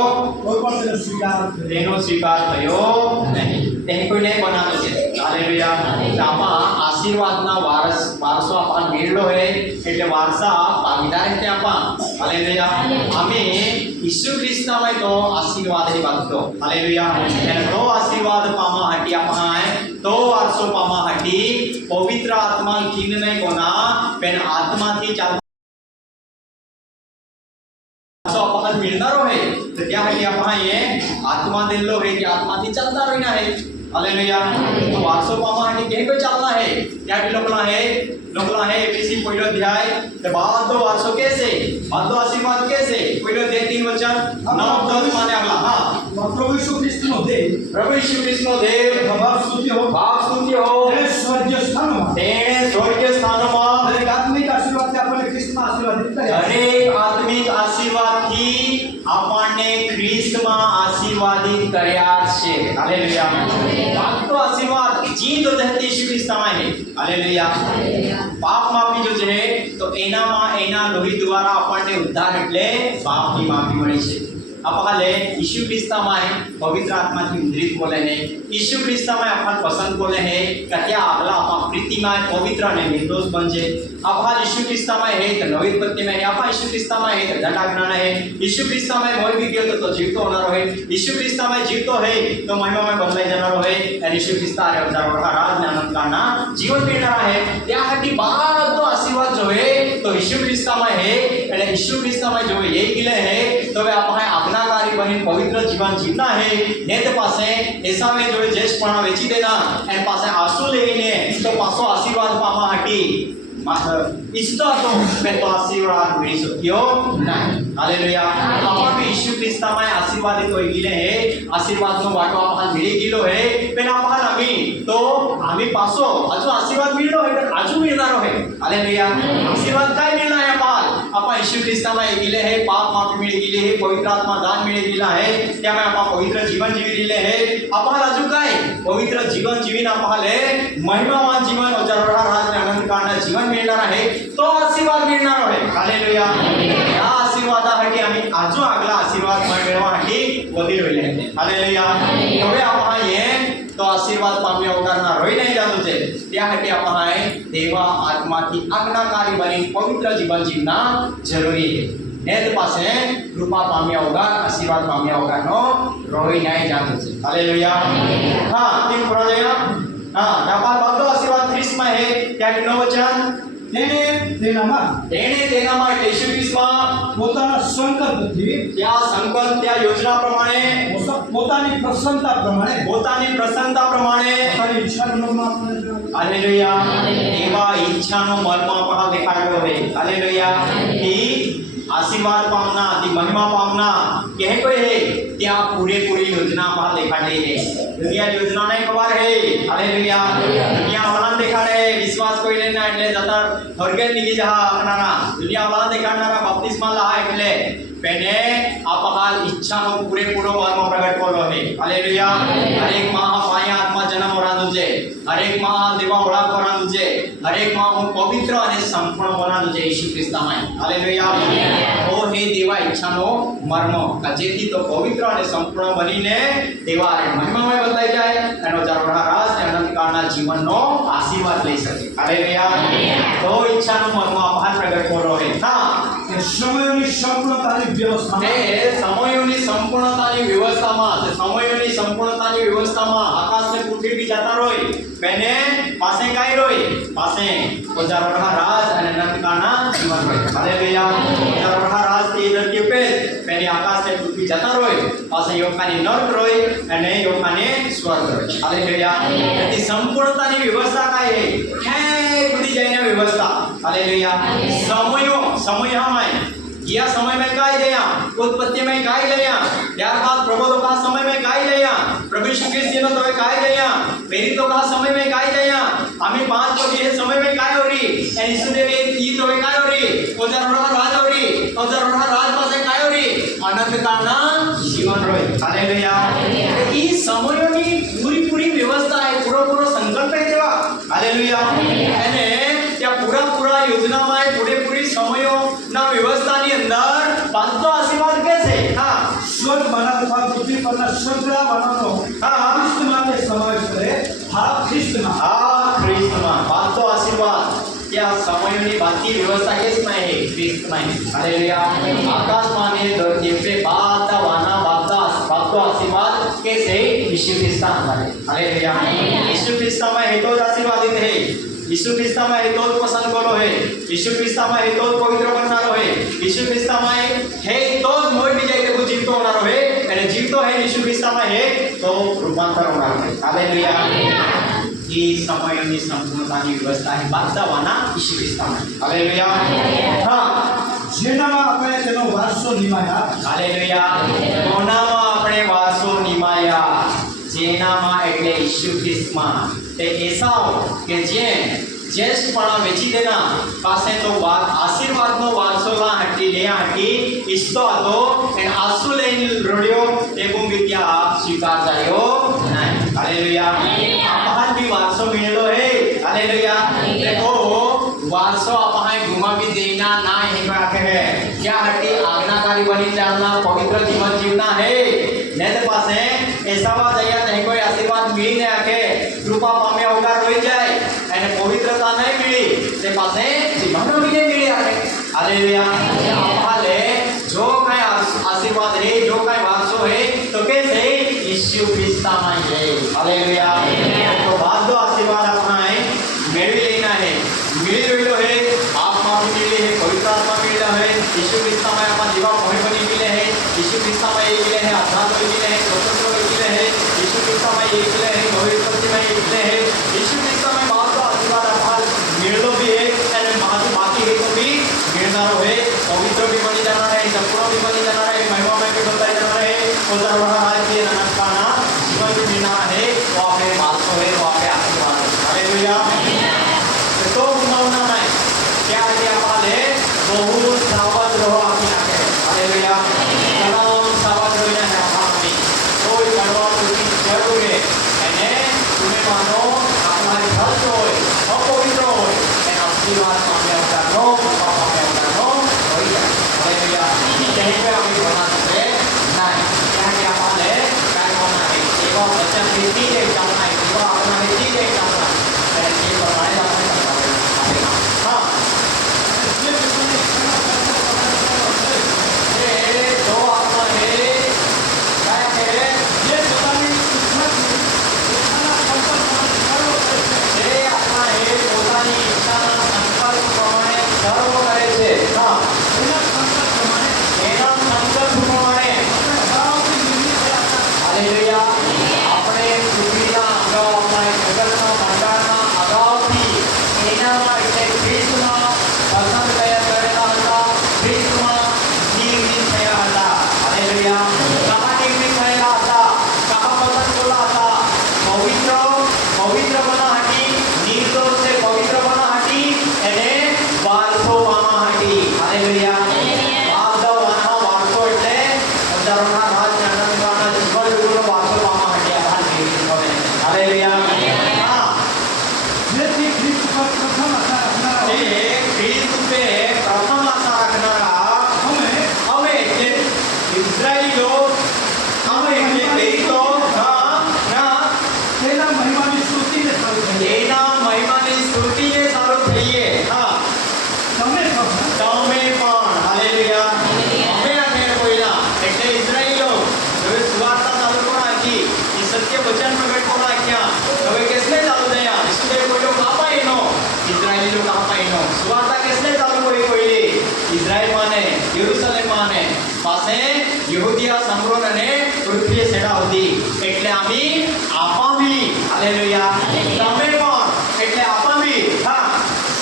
કોઈ પણ તેનો સ્વીકાર કર્યો તેનો સ્વીકાર થયો નહીં તેને કોઈ નહીં બનાતો છે હાલેલુયા આપા આશીર્વાદના વારસો આપા મેળવ્યો હે એટલે વારસા ભાગીદાર છે આપા હાલેલુયા અમે ઈસુ ખ્રિસ્તમાં તો આશીર્વાદની વાત તો હાલેલુયા એને તો આશીર્વાદ પામા હટી આપા તો વારસો પામા હટી પવિત્ર આત્મા કિન નહીં કોના પેન આત્માથી ચાલ सो अपहन मिलनारो है तो क्या है कि अपहा ये आत्मा दिलो है कि आत्मा थी चलता रहना है हालेलुया तो वारसो पामा है कि कोई चलना है क्या कि लोकला है एबीसी पहिलो अध्याय तो बाद दो वारसो कैसे बाद दो आशीर्वाद कैसे पहिलो अध्याय 3 वचन 9 10 माने अगला हां પ્રભુ ઈસુ ખ્રિસ્તનો દેહ प्रभु यीशु ख्रिस्त नो देव બાપ સ્તુતિ હો बाप स्तुति हो તે સ્વર્ગીય સ્થાનમાં तेने स्वर्गीय स्थानों में દરેક આત્મિક આશીર્વાદથી આપણને ખ્રિસ્તમાં આશીર્વાદિત કર્યા દરેક આત્મિક આશીર્વાદથી આપણને ખ્રિસ્તમાં આશીર્વાદિત કર્યા છે હાલેલુયા પાકો આશીર્વાદ જીત ધરતી ઈસુ ખ્રિસ્તમાં છે હાલેલુયા પાપ માફી જો છે તો એનામાં એના લોહી દ્વારા આપણને ઉદ્ધાર એટલે પાપની માફી મળી છે આપલે ઈસુ ખ્રિસ્તમાં પવિત્ર આત્માથી મુદ્રિત બોલે है ઈસુ ખ્રિસ્તમાં अपन पसंद बोले है क्या આગલા આપા પ્રીતિમાં પવિત્ર અને નિર્દોષ બનજે આપા ઈસુ ખ્રિસ્તમાં है तो नवी उत्पत्ति में आपा ईशु ख्रिस्ता में है तो दंडाज्ञान है ईशु ख्रिस्ता में मर भी गयो तो जीवतो होनारो है ईशु ख्रिस्ता में जीवतो है तो महिमा में बदलाई जानारो है और ईशु ख्रिस्ता रे अवतार वखा राज आनंद काना जीवन पीनारा है त्या हटी बारतो आशीर्वाद जो है तो ईशु ख्रिस्ता में है એટલે ईशु ख्रिस्ता में जो ये किले है तो वे आपा आज्ञाकारी बनी पवित्र जीवन जीवना है ने तो पासे ऐसा में जो ज्येष्ठपणा वेची देना एन पासे आंसू लेने तो पासो आशीर्वाद पामा हटी ઈચ્છતો હતો મેં તો આશીર્વાદ મેળવી શક્યો નહીં હાલેલુયા આપા भी ईशु ख्रिस्ताમાં આશીર્વાદિત હોઈ ગયેલે હે આશીર્વાદનો વાટો આપા મળી ગયેલો હે પેલા આપા આમી પાસો હજુ આશીર્વાદ મળ્યો હે હજુ મળનારો હે હાલેલુયા આશીર્વાદ કાઈ મળના હે આપા ईशु ख्रिस्ताમાં ગયેલે હે પાપ માફી મળી ગયેલી હે પવિત્ર આત્મા દાન મળી ગયેલા હે त्याમાં આપા પવિત્ર जीवन જીવી રહેલે હે આપા હજુ કાઈ પવિત્ર जीवन જીવીને આપા લે મહિમાવાન जीवन અજારડા રાજ આનંદ કાળના जीवन मिळणार आहे तो आशीर्वाद मिळणार आहे हालेलुया या आशीर्वादासाठी आम्ही आजू आगला आशीर्वाद मिळवण्यासाठी वधीर होईल हालेलुया હવે આપણે ये तो आशीर्वाद पाम्या वगरना रोई नहीं जातो છે त्यासाठी આપણે देवा आत्माથી આજ્ઞાકારી બની પવિત્ર જીવન જીવना જરૂરી છે નેત પાસે કૃપા પામ્યા વગર આશીર્વાદ પામ્યા વગરનો રોઈ નહીં જાતો છે હાલેલુયા હા તીન પ્રોજેક્ટ हाँ व्यापार बाबा आशीर्वाद ख्रिस्त में है क्या किनो वचन તેને તેનામાં એટલે ઈસુ ખ્રિસ્તમાં પોતાના સંકલ્પથી क्या संकल्प क्या योजना प्रमाणे પોતાની પ્રસન્નતા પ્રમાણે પોતાની પ્રસન્નતા પ્રમાણે પોતાની ઈચ્છાનો મનમાં હાલેલુયા એવા ઈચ્છાનો મનમાં પણ દેખાડ્યો છે હાલેલુયા કે आशीर्वाद पामना ती महिमा पामना कह कोई है त्या पूरी योजना पहा देखाडे है दुनिया योजना नहीं खबर है हालेलुया दुनिया वाला देखाडे विश्वास कोई लेना એટલે જતા સ્વર્ગે નીકળી જા આપનારા दुनिया वाला देखाडનારા બપ્તિસ્મા લहा એટલે પેને આપહાલ ઈચ્છાનો પૂરેપૂરો મર્મ પ્રગટ કરો है हालेलुया हरेक माह पाया आत्मा जन्म वरांदु છે हरेक माह देवा ओळख वरांदु છે हरेक माह હું પવિત્ર અને સંપૂર્ણ વરાંદુ છે ઈસુ ખ્રિસ્તમાં हालेलुया ઓ હે દેવા ઈચ્છાનો મર્મ જેથી તો પવિત્ર અને સંપૂર્ણ બનીને દેવા મહિમામય બદલાઈ જાય એનો જરવડા રાજ અને અનંતકાળના જીવનનો આશીર્વાદ લઈ શકે હાલેલુયા તો ઈચ્છાનો મર્મ આપહાલ પ્રગટ કરો है ના કે સમયની સંપૂર્ણતાની વ્યવસ્થા તે સમયોની સંપૂર્ણતાની વ્યવસ્થામાં તે સમયોની સંપૂર્ણતાની વ્યવસ્થામાં આકાશને પૃથ્વી જતા રોય બેને પાસે કાઈ રોય પાસે ઓજારોડા રાજ અને અનંતકાળના જીવન રોય હાલેલુયા ઓજારોડા રાજ તે ધરતી पे બેને આકાશને પૃથ્વી જતા રોય પાસે યોકાની નર્ક રોય અને યોકાને સ્વર્ગ રોય હાલેલુયા તે સંપૂર્ણતાની વ્યવસ્થા કાઈ હે બધી જઈને વ્યવસ્થા हालेलुया समयोमय या समय में काय गया उत्पत्ति में काय गया त्यारबाद प्रबोधों का समय में काय गया प्रभु यीशु ख्रिस्त तो काय गया प्रेरितों का समय में काय गया हमें 5 को ये समय में काय हो रही यीशु देव एक गीत होवे काय हो रही ओजरड़ा राज हो रही ओजरड़ा राज पासे काय हो रही अनंत कालना जीवन रोय हालेलुया ई समयोनी पूरी व्यवस्था है पूरो संकल्प है देवा हालेलुया અને त्या पूरा योजनाમાં પૂરેપૂરી સમયોના વ્યવસ્થાની અંદર પાંચસો આશીર્વાદ કે છે હા સ્વર્ગ બનાવવા પૃથ્વી પરના સગળા બનાવનો ખ્રિસ્તમાં સમાવેશ કરે ખ્રિસ્તમાં પાંચસો આશીર્વાદ त्या સમયોની બાકી વ્યવસ્થા કેસમાં है ખ્રિસ્તમાં હાલેલુયા આકાશમાં ને ધરતી पे બાદવાના પાંચસો આશીર્વાદ કેસે ઈસુ ખ્રિસ્તા હમારે हालेलुया ઈસુ ખ્રિસ્તમાં है तो आशीर्वादित है यीशु ख्रिस्ताમાં हेतो पसंद करो है यीशु ख्रिस्ताમાં हेतो पवित्र बननारो है यीशु ख्रिस्ताમાં हेतो मोय बी जाय तो जीवतो होनारो है અને જીવતો है यीशु ख्रिस्ताમાં है तो रूपांतर होनारो है हालेलुया ई समयोनी संपूर्णताની વ્યવસ્થા है બાદવાના यीशु ख्रिस्ताમાં हालेलुया हां જેનામાં આપણે તેનો વારસો નિમાયા हालेलुया કોનામાં આપણે વારસો નિમાયા જેનામાં એટલે यीशु ख्रिस्तમાં તે એસાવ કે જે જ્યેષ્ઠપણા વેચી દેના પાસે તો આશીર્વાદનો વારસો લા હટી લેયા હટી ઈચ્છતો હતો અને આંસુ લઈને રડ્યો તે ભૂમિત્યા સ્વીકાર કર્યો નહીં હાલેલુયા આપહાલ બી વારસો મેળ્યો હે હાલેલુયા देखो वारसो अपहाय घुमावी देना ना है क्या है क्या हटी आज्ञाकारी बनी चालना पवित्र जीवन जीवना है ने ते पासे ऐसा बात आया नहीं कोई आशीर्वाद मिली ने आके कृपा पामे होगा रोई जाए અને પવિત્રતા નહીં मिली તે पासे जीवन भी नहीं मिली आके हालेलुया अपहाले जो काय आशीर्वाद है जो काय वारसो है तो कैसे यीशु ख्रिस्ता में है हालेलुया तो बाद दो आशीर्वाद अपहाय मेळवी लेना है मिली रोइलो है आत्मा भी मिली है पवित्र आत्मा मिला है यीशु ख्रिस्ता में अपना जीवा मोहि बनी मिले है यीशु ख्रिस्ता में ये मिले है आत्मा भी मिले है स्वतंत्र भी मिले है यीशु ख्रिस्ता में ये मिले है भविष्य में ये मिले है यीशु ख्रिस्ता में बात का आशीर्वाद अपहाल मिलनो भी है અને बाकी है तो भी मिलनारो है पवित्र भी बनी जाना है संपूर्ण भी बनी जाना है महिमामय भी बताई जाना है उधर वहां आज के अनंतकाना जीवन भी मिलना है वो आपके बात है वो आपके आशीर्वाद है हालेलुया तो गुमावना में क्या है आपले बहुत सावध रहो आपकी आंखें हालेलुया तमाम सावध रहना है आपकी कोई करवा तुझी जरूर है અને तुम्हें मानो हमारे घर जो है अपवित्र हो અને आशीर्वाद पामे उतारो पामे उतारो होई जाए हालेलुया कहीं पे हम बना सकते नहीं क्या है आपले काय होना है सेवा वचन रीति के चलना है सेवा अपना रीति के चलना है ये बनाए हाँ ये दो आत्मा है क्या है ये पोतानी आत्मा है पोतानी ઈચ્છાના સંકલ્પ પ્રમાણે સર્વ કરે છે હા એના સંકલ્પ પ્રમાણે હાલેલુયા આપણે પૃથ્વીના અંગો આપણા જગતના વિચારોના રાજને અનંતકાળના જીવન યુગોનો વારસો પામવા માટે આભાર પ્રેરિત હવે હાલેલુયા હા જેથી ખ્રિસ્ત પર પ્રથમ આશા રાખનારા તે ખ્રિસ્ત પે પ્રથમ આશા રાખનારા અમે એટલે ઇઝરાયલીઓ અમે એટલે પ્રેરિતો ના તેના મહિમાની સ્તુતિને ચાલુ કરીએ. એના મહિમાની સ્તુતિને સારું થઈએ હા તમે પણ હાલેલુયા અમે આને કોઈલા એટલે ઇઝરાયલીઓ હવે સુવાર્તા ચાલુ કોણાકી ಈ ಸತ್ಯ ವಚನ ಪ್ರಕಟ કોણાક્યા હવે કેસને ચાલુ થયા ઈસુદેવ કોઈલો કાપા એનો ઇઝરાયલીઓ કાપા એનો સુવાર્તા કેસને ચાલુ કોઈલી ઇઝરાયલ માને યરુશલેમ માને પાસે યહૂદિયા સંગ્રહ અને પૃથ્વી સેડા હતી એટલે આમી આપાવી હાલેલુયા તમે પણ એટલે આપાવી હા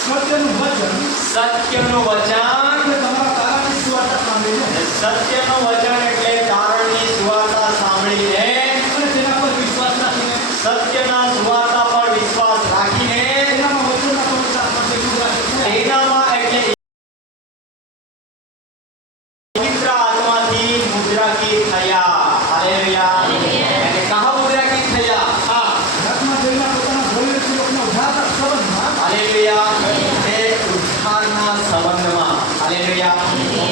સત્યનું વચન સત્યનું વચન એટલે તમારા તારાની સુવાર્તા સાંભળીને સત્યનું વચન એટલે તારણની સુવાર્તા સાંભળીને અને તેના પર વિશ્વાસ રાખીને સત્યના સુવાર્તા પર વિશ્વાસ રાખીને તેનામાં વચનના પવિત્ર આત્માથી મુદ્રાશિત થયા. તેનામાં એટલે પવિત્ર આત્માથી મુદ્રાકિત થયા હાલેલુયા અને કહા મુદ્રાકિત થયા હા ઘરમાં જઈને પોતાના ભોળેલા સેવકનો ઉદ્ધારના સંબંધમાં હાલેલુયા તે ઉદ્ધારના સંબંધમાં હાલેલુયા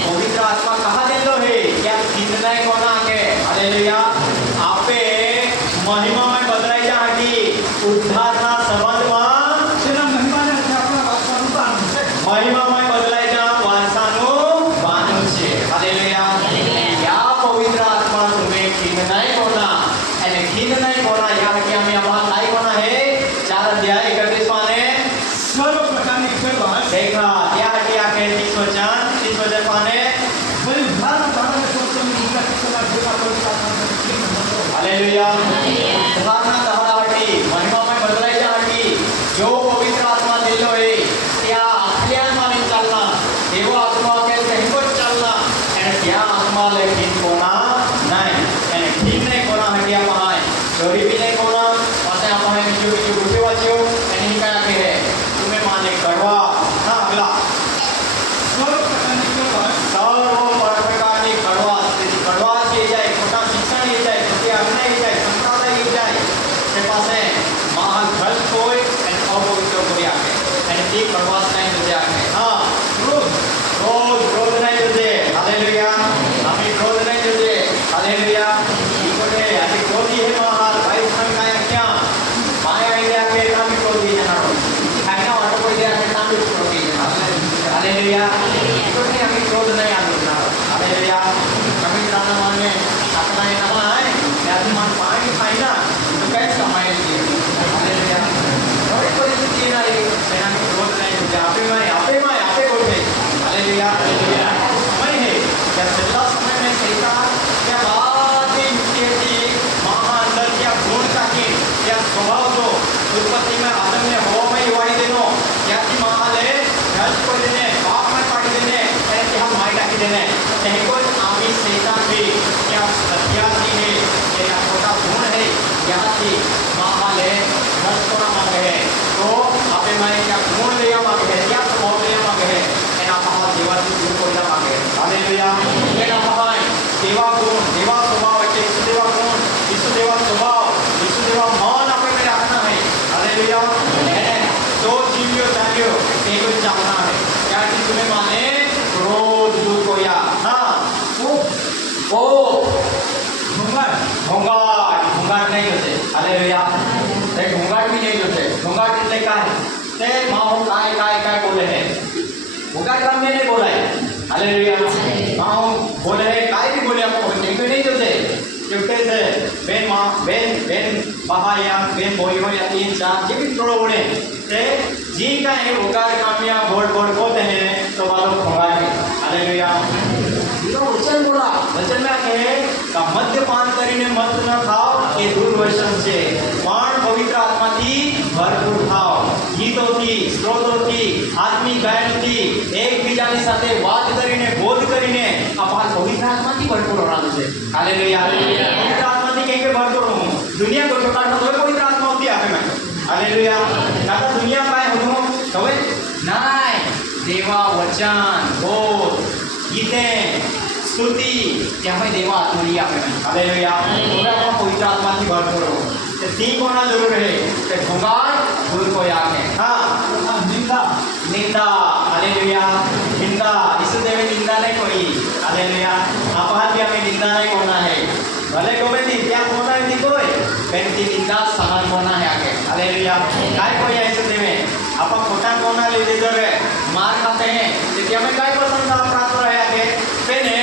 પવિત્ર આત્મા કહા દેલો હે કે આ ચિંતનાય કોના કે હાલેલુયા આપે મહિમામાં બદલાઈ જા હતી ઉદ્ધારના સંબંધમાં તેના મહિમાને આજે આપણા વારસાનું દાન છે. મહિમામાં બદલાઈ જા વારસાનું બાનું છે હાલેલુયા યા પવિત્ર આત્મા તમે ચિંતનાય કોના અને ચિંતનાય કોના યા કે અમે આપણા લાઈ કોના હે 4 અધ્યાય 31 માને સર્વ પ્રકારની સેવા देखा क्या क्या कहती वचन इस वचन पाने વળી ઉદ્ધારના દાનને સ્વતંત્ર મુદ્રાશિત કરવા જેવા પવિત્ર આત્માથી શ્રીમંતો. हालेलुया उद्धारना दहाडाटी महिमामय बदलाई जाटी जो पवित्र आत्मा दिलो है त्या आपल्या माने चालना देव आत्मा के हिंमत चालना आणि त्या आत्माले खीन कोणा नाही आणि खीन नाही कोणा हटिया पहाय चोरी भी नहीं कोणा पासे आपण બીજું બીજું ઉઠે વાચ્યો आणि ही काय કહે तुम्ही माने कड़वा हां अगला સર્વ પ્રકારની સેવા सर्व प्रकारनी कड़वास ये जाए खोटा शिक्षण ये जाए खोटी આજ્ઞા ये जाए संप्रदाय ये जाए તે પાસે મહાન ભલ કોઈ અને અપવિત્ર કોઈ આપે અને તે કડવાસ નહીં જશે આપે હા ક્રોધ નહીં જશે હાલેલુયા અમે ક્રોધ નહીં જશે હાલેલુયા ઈકોને આજે ક્રોધી હે મહાન ભાઈ સંગ કાયા ક્યાં માયા ઇન્ડિયા કે નામ ક્રોધી જનારો ખાના વાટો કોઈ દે કે નામ ક્રોધી જનારો હાલેલુયા ઈકોને અમે ક્રોધ નહીં આનો હાલેલુયા અમે જાણો માને આપણા એના માં ત્યાંથી માન પાણી ખાઈ ના તો કઈ કમાય છે હાલેલુયા હવે પરિસ્થિતિ ના એ એના ક્રોધ નહીં જશે આપે ગોઠે हालेलुया समय है क्या छेल्ला समय में शैतान क्या बातें युक्ति थी महा अंदर क्या गुण काकी क्या स्वभाव जो उत्पत्ति में आदम ने हवा में वाड़ी देनो क्या की महाले नष्ट कर देने पाप में काट देने ऐसे हम मार डाल देने कहीं को आमी शैतान भी क्या सत्यासी है क्या छोटा गुण है क्या थी महाले नष्ट करना मांगे है तो आपे माने क्या गुण लिया मांगे है क्या स्वभाव लिया मांगे है એના મહા દેવાથી દૂર કોઈના માંગે હાલેલુયા એના મહા દેવા ગુણ દેવા સ્વભાવ એટલે ઈસુદેવા ગુણ ઈસુદેવા સ્વભાવ ઈસુદેવા મન આપણે રાખના है हालेलुया એને તો જીવ્યો ચાલ્યો એ કોઈ ચાલના है ત્યારથી તમે માને ક્રોધ દૂર કોયા હા ઓ ઘોંઘાટ નહીં જશે હાલેલુયા તે ઘોંઘાટ બી નહીં જશે ઘોંઘાટ એટલે કાય તે માહો काय बोले है घोंघाट काम में नहीं बोला है हालेलुया हाँ बोले है काय भी बोले आपको कहीं नहीं जोते चुपके से बेन बहाया बेन बोई हो या 3 4 ये भी थोड़ा बोले ते जी का है घोंघाट कामिया बोल बोलते हैं तो वालों घोंघाट है हालेलुया ये वचन बोला वचन में कहे का मद्यपान કરીને મત ન ખાઓ એ દુર્વ્યસન છે પણ પવિત્ર આત્માથી ભરપૂર ખાઓ ગીતોથી સ્ત્રોતોથી આત્મિક ગાયનોથી એકબીજાની સાથે વાત કરીને બોધ કરીને આ પવિત્ર આત્માથી ભરપૂર હોવાનું છે હાલેલુયા પવિત્ર આત્માથી કે ભરપૂર હું દુનિયા को छोटा तो पवित्र आत्मा होती है में हालेलुया ना तो दुनिया काय होतो खबर नाही देवा वचन बोध गीते स्तुति त्यामुळे देवा आत्मरी आपल्याला हालेलुया थोड़ा आपण पवित्र आत्माची भरपूर हो ते ती कोणा जरूर आहे ते भोगाट दूर को याके हाँ निंदा निंदा हालेलुया निंदा यीशु देव निंदा नहीं कोई हालेलुया आपण भी हमें निंदा नहीं करना है भले कोई भी क्या होना है नहीं कोई पण ती निंदा सहन करना है आगे हालेलुया काय कोई यीशु देव आपण खोटा कोणा ले जर मार खाते हैं तो क्या में काय प्रसन्नता प्राप्त रहे आगे पेने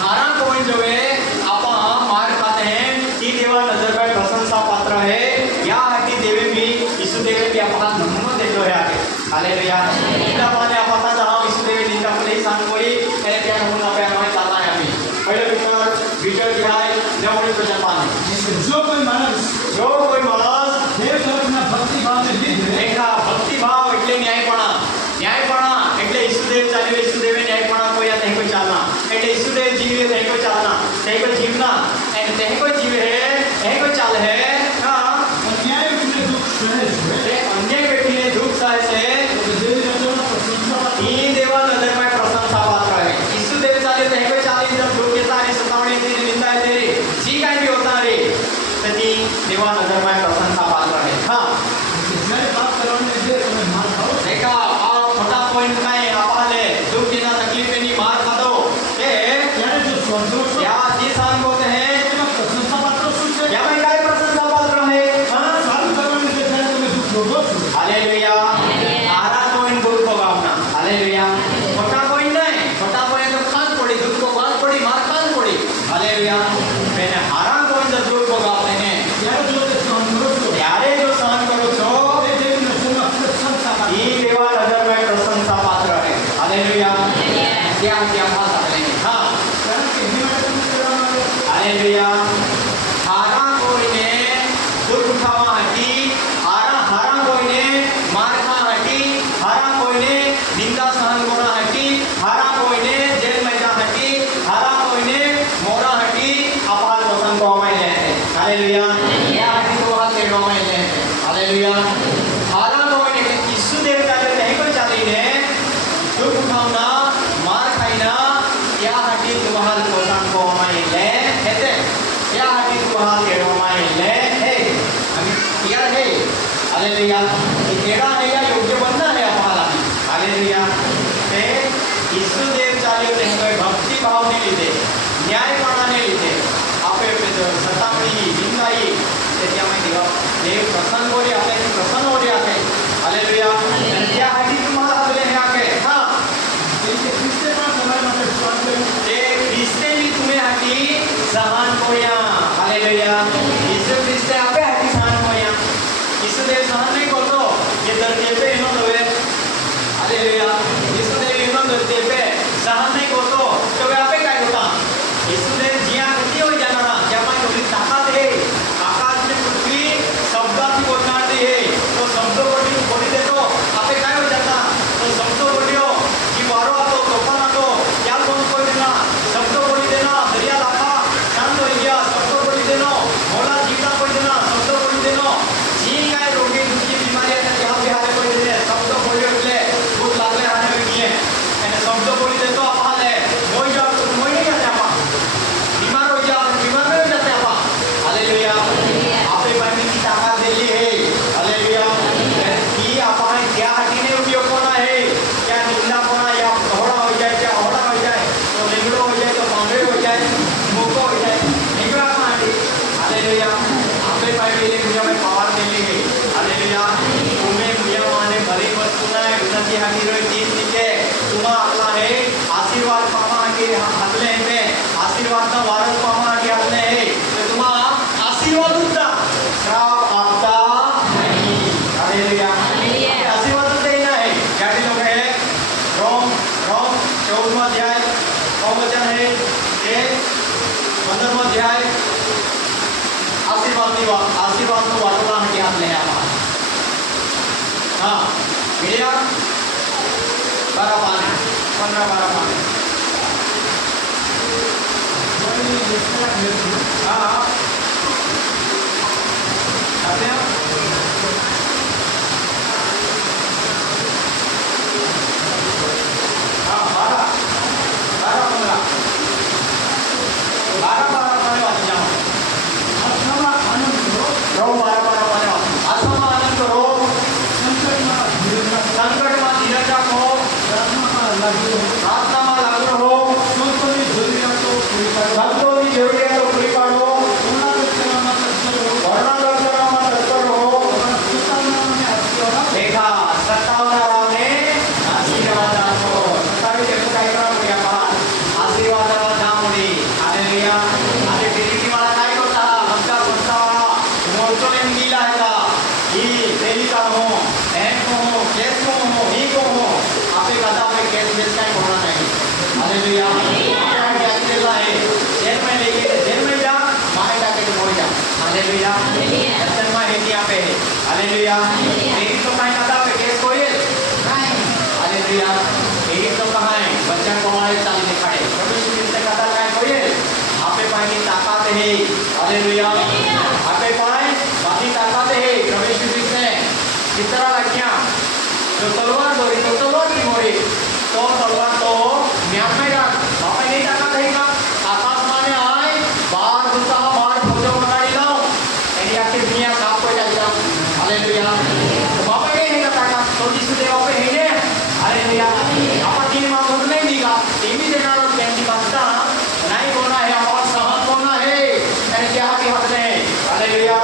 हारा कोई जो है आपण मार खाते हैं ती देवा नजर में प्रशंसा पात्र है या हटी देवे भी यीशु देवे भी आपण नमूना देतो है आगे हालेलुया निंदा माने आपण जहां यीशु देवे निंदा को सांग कोई त्याने त्या नमूना पे हमें चलना है अभी पहले विचार दिहाय नवरे प्रजा पाने जो कोई मानस देव तरफना भक्ति भाव ने લીધે देखा भक्ति भाव એટલે ન્યાયપણા એટલે ઈસુદેવ ચાલ્યો ઈસુદેવે ન્યાયપણા કોયા તે કોઈ ચાલના એટલે ઈસુદેવ જીવે તે કોઈ ચાલના તે કોઈ જીવના અને તે કોઈ જીવે હે તે કોઈ ચાલ હે હા अन्याय व्यक्ति दुख सहे છે તે અન્ય વ્યક્તિને દુઃખ સહે છે દેવ નજરમાં પ્રશંસા ઈ દેવા નજરમાં પ્રશંસા પાત્ર है ઈસુદેવ ચાલ્યો તે કોઈ ચાલી જब दुख येता आणि सतावणी येते निंदा येते जी काही भी होता रे तरी देवा नजરમાં प्रशंसा पात्र है हां જ્યારે વાત કરવાની જે તમે માર ખાઓ देखा आप छोटा पॉइंट में आपले दुख की ना तकलीफ नहीं मार खा दो ये ત્યારે જો સ્વર્ગદોષ क्या इंसान बोलते हैं એમાં પ્રશંસા પાત્ર શું છે क्या मैं काय प्रशंसा पात्र है हां સારું કરવાની જે જ્યારે તમે દુઃખ ભોગવો છો हालेलुया आरा पॉइंट दुख को गावना हालेलुया छोटा पॉइंट नहीं छोटा पॉइंट तो खान पड़ी दुख को बात पड़ी मार खान पड़ी हालेलुया मैंने हारा पॉइंट जो दुख को गावते हैं ત્યારે જો તે સહન કરો છો यारे जो सहन करो छो તે દેવ નજરમાં પ્રશંસા પાત્ર ये देवा नजर में प्रशंसा पात्र है हालेलुया क्या क्या भाषा करेंगे हां કારણ કે એની માટે તમે કરવામાં આવ્યો हालेलुया हारा कोईने दुख उठावा हटी हारा कोईने मार खा हटी हारा कोईने निंदा सहन करना हटी हारा कोईने जेल में जा हटी हारा कोईने मोरा हटी अपाल वसन को में लेते हालेलुया या हटी तो हाथ लेनो में लेते हालेलुया हारा कोईने यीशु देव चाले नहीं कोई चाली ने दुख उठावना मार खाईना या हटी तुम्हार वसन को में ले कहते या हटी तुम्हार लेनो में ले हे हम यार है हालेलुया ये तेरा है या योग्य बनना है अपाला हालेलुया ते यीशु देव चाल्यो ते कोई भक्ति भाव ने લીધે ન્યાયપણાને લીધે આપે સતામણી નિંદાઈ તેથી અમે દેવ પ્રસન્ન બોલી આપણે પ્રસન્ન બોલી આપે હાલેલુયા ત્યાં હાટી તમારા બોલે હે આકે હા કે ખ્રિસ્તે પણ તમારા માટે સહન કર્યું એ ખ્રિસ્તે બી तुम्हें હાટી સહન કોયા હાલેલુયા ઈસુ ખ્રિસ્તે આપે હાટી સહન કોયા ઈસુ દેવ સહન નહીં કરતો ये दर्द पे इनो दवे हालेलुया ईसु देव इनो दर्द पे सहन नहीं करतो तो वे आपे काय होता ईसु देव जिया किती होई जाणार ज्यामुळे थोडी ताकद आहे आकाश में पृथ्वी शब्दाची बोलणारी आहे तो शब्द बोली देतो आपे काय होई जाता तो शब्द बोलियो की वारो आतो तोफान आतो क्या कोण कोई देना शब्द बोली देना दरिया लाखा शांत हो गया शब्द बोली देनो मोला जीता कोई देना शब्द बोली देनो जी काय रोगी दुखी बीमारी आहे त्या बिहारे कोई देने शब्द बोलियो એટલે ભૂખ લાગલે આને ગઈએ અને શબ્દ બોલી દેતો આપાલે મોઈ જાવ તો મોઈ નહીં જાતે આપા बीमार हो जाओ बीमार नहीं हो जाते आपा हालेलुया आपे पानी की ताकत दिली है हालेलुया की आपा क्या हटीने उपयोग कोना है क्या निंदा कोना या होड़ा हो जाए क्या होड़ा हो जाए तो लिंगड़ो हो जाए तो बांधे हो जाए मोको हो जाए निकला माटी हालेलुया आपे पानी के मुझे में पावर दिली है हालेलुया तुम्हें मुझे माने भली वस्तु ना विनती हाटी रो चीज निके तुम्हा आपला है आशीर्वाद पावा के हातले है आशीर्वादचा वारस पावा के हातले है तो तुम्हा आशीर्वाद उठता श्राप आपता नहीं हालेलुया आशीर्वाद देना है क्या भी लोग है रोम 14वां अध्याय कौन वचन है ये 15वां अध्याय आशीर्वाद तो वाटोला के हातले है आम्हाला हां मिळ्या 12 पाने 15-12 पाने જોઈને નિષ્ઠા વ્યક્તિ हाँ करते हैं हाँ 12-15 જરૂરિયાતો પૂરી પાડો, પૂર્ણાગત કરવામાં તત્પર રહો. વર્ણાંતર કરવામાં તત્પર રહો. લેખા સત્તાવનારાને આશીર્વાદ આપો. સત્તાવીસ એનું काय करा बघूया पहा. आशीर्वादाला जामुडी. हालेलुया. आणि दिल्लीवाला काय करता आमचा कोणता मोर्चोने दिला आहे का ही देवीचा हो एन को हो केस को हो ही को हो आपे कदा पे केस बेस काय होणार नाही. हालेलुया. आपण काय केलं आहे जेल में जा मारे जाके मोड़ जा. हालेलुया. दर्शन में हेती आपे. हालेलुया. देवी तो काय कदा पे केस होईल नाही. हालेलुया. देवी तो काय बच्चा कोमाळे चालले खाडे प्रभु श्री कृष्ण कदा काय होईल आपे पाणी ताकद है. हालेलुया. आपे पाणी बाकी ताकद है. प्रभु श्री कृष्ण कितना लग्या जो तलवार दोरी तो तलवार की मोड़ी तो तलवार तो म्यान में का बापा नहीं ताकद है का आकाश माने आए बाहर दूसरा बाहर फौजों बनाई लाओ एनी आके दुनिया काप को जाता. हालेलुया. तो बापा ये है का ताकद तो जिस देवा पे है ने. हालेलुया. आपण तीन मां बोल नहीं दीगा टीवी देणार त्यांची वास्ता नाही कोणा है और सहन कोणा है आणि क्या के हाथ में. हालेलुया.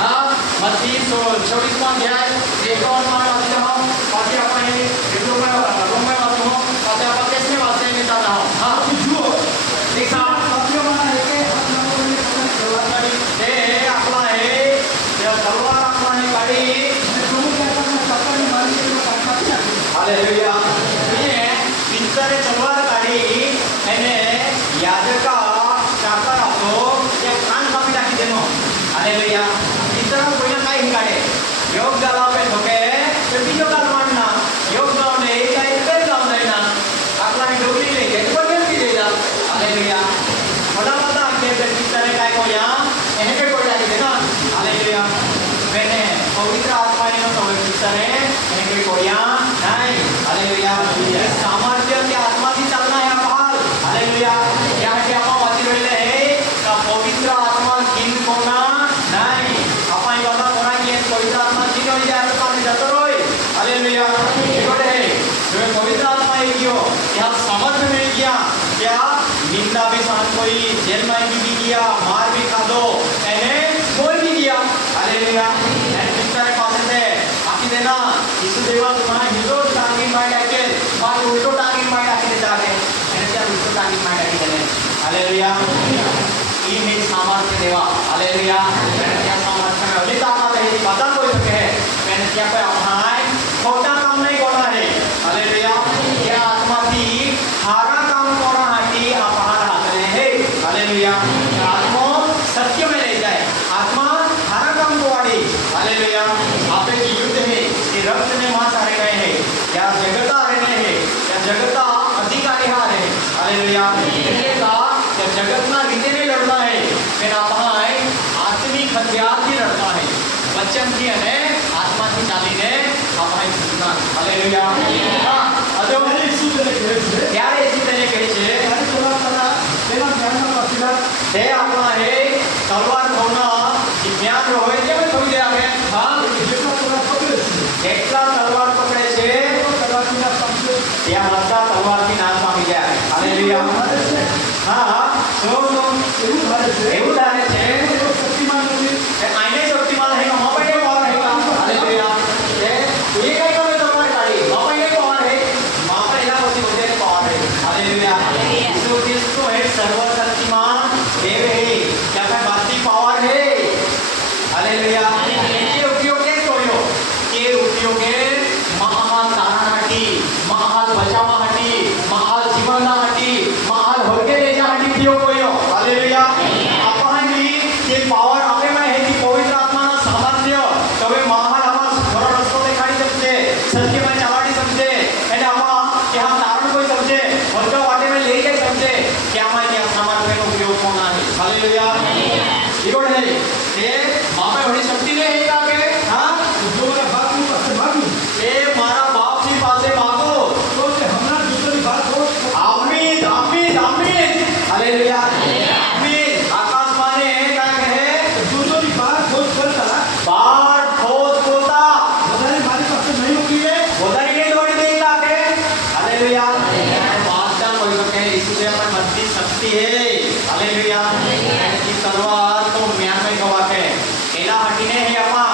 हां मत्ती 24 માં અધ્યાય 51 માં વાંચતા હો પછી આપણે રોમમાં વાંચો પછી આપણે કેસને વાંચે લેતા હો. हां જુઓ देखा સત્યમાં है કે આપણાને તલવાર કાઢી हे आपला आहे या तलवार आपला आहे काढी. અને સત્તાની મારી કાઢી નાખી. हालेलुया. ये पिंजरे तलवार काढी એને याजका कापा राखो या कान कापी टाकी देनो. हालेलुया. पिंजरा कोईना काय हिकाडे योग झाला पे ठोके ते बीजो काल मानना योग जाऊने काय पेन जाऊन जाईना आपला डोकरी ले गेट पर गेट की देला. हालेलुया. मला पता के ते पिंजरे काय कोया એને કે કોઈ લાગી દેના. हालेलुया. मैंने पवित्र आत्मा ने तो पिंजरे એને કે કોયા नहीं. हालेलुया. सामर्थ्य की आत्मा की चलना है बाहर. हालेलुया. क्या है आपण वाची रहले आहे का पवित्र आत्मा किन कोना नाही. आपण बाबा कोना की पवित्र आत्मा किन होई जाय तो आपण जातो रोय. हालेलुया. इकडे है जो पवित्र आत्मा है कियो क्या समर्थ मिल गया क्या निंदा भी सहन कोई जेल में भी किया मार भी खा दो एने कोई भी किया. हालेलुया. एने पिंजरे पास से बाकी देना यीशु देवा तुम्हारा हिरो टांगी मार डाके बाकी उल्टो टांगी मार डाके देता है एने क्या उल्टो टांगी मार डाके देने. हालेलुया. ई में सामर्थ्य देवा. हालेलुया. एने क्या सामर्थ्य में अली ताकत है पता कोई सके है मैंने क्या पे अपनाए खोटा काम नहीं करना है. हालेलुया. ये आत्मा की हारा काम करना हाटी अपहार हाथ में है. हालेलुया. आत्मा सत्य में ले जाए आत्मा हारा काम को वाड़ी. हालेलुया. आपे की युद्ध है कि रक्त ने मांस हारे गए हैं या जगता हारे गए हैं या जगता अधिकारी हारे. हालेलुया. इसके साथ या जगत ना रीते ने लड़ना है फिर आप है आत्मिक हथियार की लड़ना है. बच्चन की है आत्मा की चाली ने આપણે જીતના. હાલેલુયા. હા અજો ત્યારે શું તેને કહે છે ત્યારે એસી તેને કહે છે ત્યારે થોડા પહેલા તેના ધ્યાનમાં વાંચેલા તે આપણા હે તલવાર કોના જ્ઞાન હોય તે પણ થોડી દે આપણે. હા જેટલા થોડા પકડે છે જેટલા તલવાર પકડે છે કદાચના સમજે ત્યાં બધા તલવારથી નાશ પામી જાય. હાલેલુયા. ધારે છે હા શું એવું ધારે છે એવું ધારે છે એવો શક્તિમાન નથી કે આઈને શક્તિમાન હે મોબાઈલ એ પાવર હે. હાલેલુયા. તે ये काय करे तलवार काढी मोबाइल ए पावर है मापा एला होती होते पावर है. हालेलुया. यीशु क्रिस्त है सर्वशक्तिमान देव है क्या काय बाती पावर है. हालेलुया. ये उपयोग के कोयो के उपयोग है महान तारणासाठी महान बचावासाठी महान जीवनासाठी महान होके ले जासाठी उपयोग कोयो. हालेलुया. आपण मी ते पावर आपे में है की पवित्र आत्मा ना सामर्थ्य तवे महान आवाज खरो रस्तो देखाडी सकते सत्य में चलाड़ी सकते एने आपा कि हम तारण कोई समझे उनका वाटे में ले जाई सकते क्या मैं क्या सामर्थ्य નો उपयोग होना है. हालेलुया. इरोड है ये मापे होनी शक्ति ने है का के हां જોવાના બાપની પાસે માગું એ મારા બાપ ની પાસે માગો તો તે હમણાં દૂતોની વાત હો आमीन आमीन आमीन. हालेलुया. आमीन. आकाश माने काय कहे દૂતોની વાત ખોજ કરતા बाढ़ खोज होता બધાને મારી પાસે નહીં ઉકલી લે વધારે કે દોડી દેતા કે. हालेलुया. वादा कोई तो कहे यीशु से अपन मत्ती शक्ति है. हालेलुया. ती तलवार तो म्यान में गवा के एला हटीने हे आपा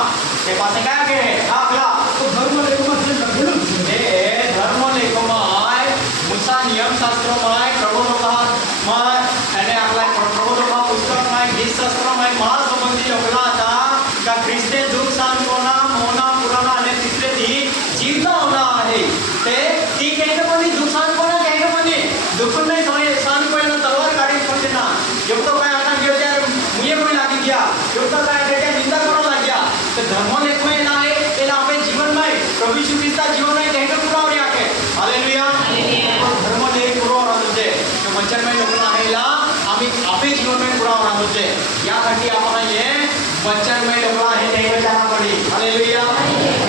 ते पासे काय के आपला तो धर्म लेखोમાં જે લખેલું છે એ ધર્મ લેખોમાં મુસા નિયમ શાસ્ત્રોમાં પ્રબોધોમાં અને આપલા પ્રબોધોમાં પુસ્તકમાં ગીત શાસ્ત્રોમાં મહા સંબંધી લખેલા હતા કે ખ્રિસ્તે દુઃખ સહન કોના મોના પુરાના અને તીસરેથી જીવતા હોના आहे ते ती कहने बोली दुःख सहन कोना कहने बोली दुःख नहीं सहन कोना तलवार काढी पडते ना जब तो काय आता गेलो त्यार मुये कोई लागी गया जब तो काय के निंदा करो लाग गया तो धर्म लेख में ना है एला आपे जीवन में प्रभु यीशु ख्रिस्ता जीवन में कहने पूरा हो रहा है हालेलुया धर्म लेख पूरा हो रहा है तो वचन में लोकना हैला आम्ही आपे जीवन में पूरा हो रहा है यासाठी आपण ये वचन में लोकना है नहीं जाना पड़ी हालेलुया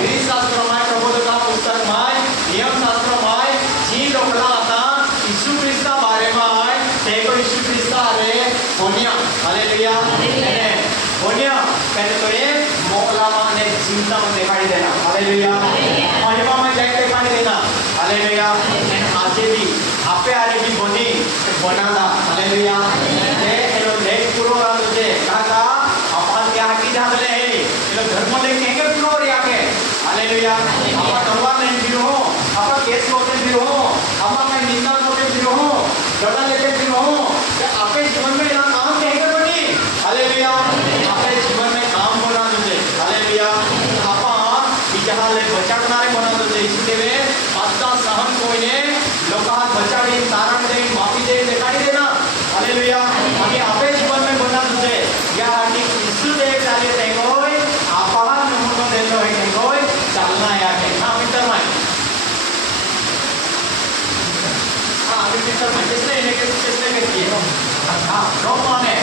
गीत शास्त्र में प्रबोधका पुस्तक में नियम शास्त्र में जी लोकला आता यीशु ख्रिस्ता बारे में है ते को यीशु ख्रिस्ता रे होनिया हालेलुया ने होनिया कहते तो ये मोकला ने चिंता में दिखाई देना हालेलुया महिमा में जाके दिखाई देना हालेलुया आज भी आपे आरे भी बनी बनाना हालेलुया ते एलो लेख पूरो रातो छे काका अपन क्या की जाबले है एलो धर्म लेख केके पूरो रिया के हालेलुया आपा तलवार नहीं फिरो हो आपा केस होते फिरो हो आपा मैं निंदा होते फिरो हो गला लेते फिरो हो कि आपे जीवन में ना काम केके बनी हालेलुया आपे जीवन में काम बना तुझे हालेलुया आपा बिचारा ले बचावणारे बना तुझे इसलिए आता सहन कोईने लोकात बचाडी तारण दे माफी दे दिखाई देना हालेलुया आम्ही आपे जीवन में बना तुझे या आधी यीशु देख झाले ते कोई आपा नमुनो देतो है ते कोई चालना या के हां मित्र माय हां मित्र माय किसने करती है हां रोमाने